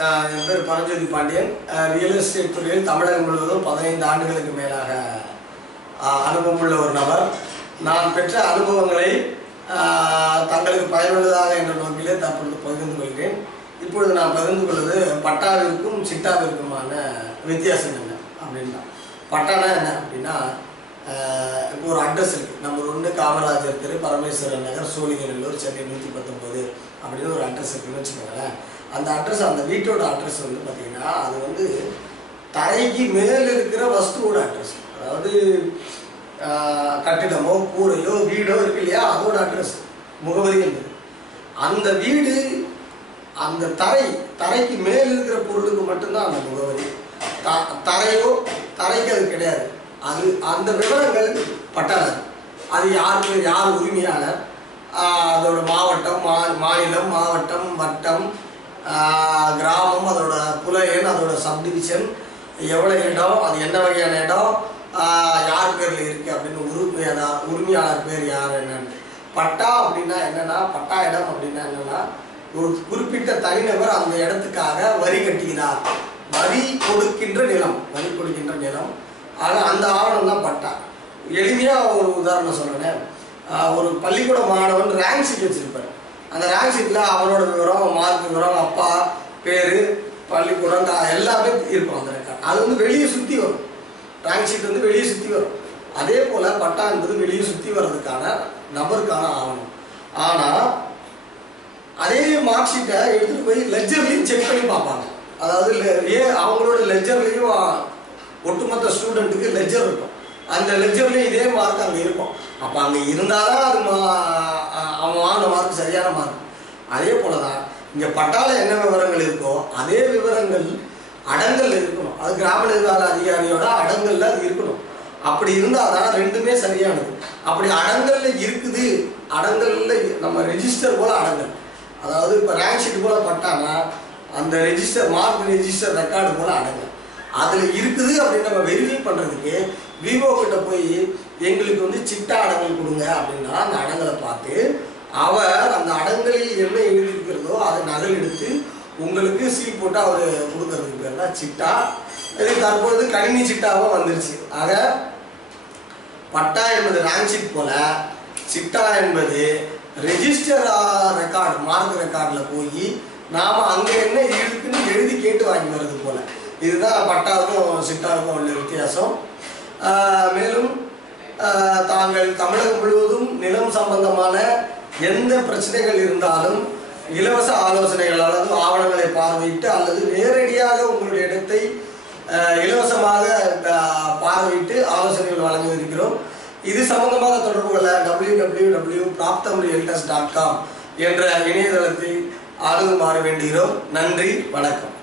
என் பேர் Paranjothi Pandian. Real estate துறையில் தமிழகம் முழுவதும் 15 ஆண்டுகளுக்கு மேலாக அனுபவமுள்ள ஒரு நபர். நான் பெற்ற அனுபவங்களை தங்களுக்கு பயனுள்ளதாக என்ற நோக்கிலே தற்பொழுது பகிர்ந்து கொள்கிறேன். இப்பொழுது நான் பகிர்ந்து கொள்வது பட்டாவிற்கும் சிட்டாவிற்குமான வித்தியாசம் என்ன அப்படின்னா, பட்டானா என்ன அப்படின்னா, இப்போ ஒரு அட்ரஸ் இருக்குது. நம்பர் 1 காமராஜர் தெரு, பரமேஸ்வரன் நகர், சோழிங்கநல்லூர், சென்னை 119 அப்படின்னு ஒரு அட்ரஸ் இருக்குன்னு வச்சுக்கோங்களேன். அந்த அட்ரஸ், அந்த வீட்டோட அட்ரஸ் வந்து பார்த்திங்கன்னா, அது வந்து தரைக்கு மேலே இருக்கிற வஸ்துவோட அட்ரஸ். அதாவது கட்டிடமோ கூரையோ வீடோ இருக்கு இல்லையா, அதோட அட்ரஸ் முகவரி இருந்தது. அந்த வீடு, அந்த தரைக்கு மேல் இருக்கிற பொருளுக்கு மட்டும்தான் அந்த முகவரி. தரைக்கு அது கிடையாது. அது அந்த விவரங்கள் பட்டாளர். அது யார் உரிமையாளர், அதோட மாவட்டம், மாநிலம், மாவட்டம், வட்டம், கிராமம், அதோட புலையன், அதோட சப்டிவிஷன், எவ்வளோ இடம், அது என்ன வகையான இடம், யார் பேரில் இருக்குது அப்படின்னு உரிமையாளர் பேர் யார் என்னன்னு. பட்டா அப்படின்னா என்னென்னா, பட்டா இடம் அப்படின்னா என்னென்னா, ஒரு குறிப்பிட்ட தனிநபர் அந்த இடத்துக்காக வரி கட்டுகிறார். வரி கொடுக்கின்ற நிலம். ஆக அந்த ஆவணம் தான் பட்டா. எளிமையாக ஒரு உதாரணம் சொல்கிறேன். ஒரு பள்ளிக்கூட மாணவன் ரேங்க் ஷீட் வச்சுருப்பார். அந்த ரேங்க் ஷீட்டில் அவனோட விவரம், மார்க் விவரம், அப்பா பேர், பள்ளிக்கூடம் எல்லாமே இருக்கும் அந்த ரெக்கார்ட். அது வந்து வெளியே சுற்றி வரும். ரேங்க் ஷீட் வந்து வெளியே சுற்றி வரும். அதே போல் பட்டா என்பது வெளியே சுற்றி வர்றதுக்கான நபருக்கான ஆவணம். ஆனால் அதே மார்க் ஷீட்டை எடுத்துகிட்டு போய் லெஜர்லையும் செக் பண்ணி பார்ப்பாங்க. அதாவது அவங்களோட லெஜர்லையும் ஒட்டுமொத்த ஸ்டூடெண்ட்டுக்கு லெஜர் இருக்கும். அந்த லெஜர்லையும் இதே மார்க் அங்கே இருக்கும். அப்போ அங்கே இருந்தால் தான் அது அவன் வாங்கின மார்க் சரியான மார்க். அதே போல் தான் இங்கே பட்டாவில் என்ன விவரங்கள் இருக்கோ அதே விவரங்கள் அடங்கல் இருக்கணும். அது கிராம நிர்வாக அதிகாரியோட அடங்கல்ல அது இருக்கணும். அப்படி இருந்தால் தான் ரெண்டுமே சரியானது. அப்படி அடங்கல்ல இருக்குது, அடங்கல்ல நம்ம ரெஜிஸ்டர் போல் அடங்கல். அதாவது இப்போ ரேங்க் ஷீட் போல் பட்டானா அந்த ரெஜிஸ்டர், மார்க் ரெஜிஸ்டர் ரெக்கார்டு போல் அடங்கல் அதில் இருக்குது அப்படின்னு நம்ம வெரிஃபை பண்ணுறதுக்கு விவோ கிட்ட போய் எங்களுக்கு வந்து சிட்டா அடங்கல் கொடுங்க அப்படின்னா அந்த அடங்கலை பார்த்து அவர் அந்த அடங்கலில் என்ன எழுதியிருக்கிறதோ அதை நகல் எடுத்து உங்களுக்கு சீல் போட்டு அவர் கொடுக்கறதுக்கு பேர் தான் சிட்டா. இது தற்பொழுது கணினி சிட்டாவும் வந்துருச்சு. ஆக பட்டா என்பது ரேங்க் ஷீட் போல, சிட்டா என்பது ரெஜிஸ்டர் ரெக்கார்டு, மார்க் ரெக்கார்டில் போய் நாம் அங்கே என்ன இருக்குன்னு எழுதி கேட்டு வாங்கி வர்றது போல். இதுதான் பட்டாவுக்கும் சிட்டாவுக்கும் உள்ள வித்தியாசம். மேலும் தாங்கள் தமிழகம் முழுவதும் நிலம் சம்பந்தமான எந்த பிரச்சனைகள் இருந்தாலும் இலவச ஆலோசனைகள் அல்லது ஆவணங்களை பார்வையிட்டு அல்லது நேரடியாக உங்களுடைய இடத்தை இலவசமாக பார்வையிட்டு ஆலோசனைகள் வழங்கியிருக்கிறோம். இது சம்பந்தமாக தொடர்பு கொள்ள www.praptamrealtors.com என்ற இணையதளத்தை அணுகுமாறு வேண்டுகிறோம். நன்றி, வணக்கம்.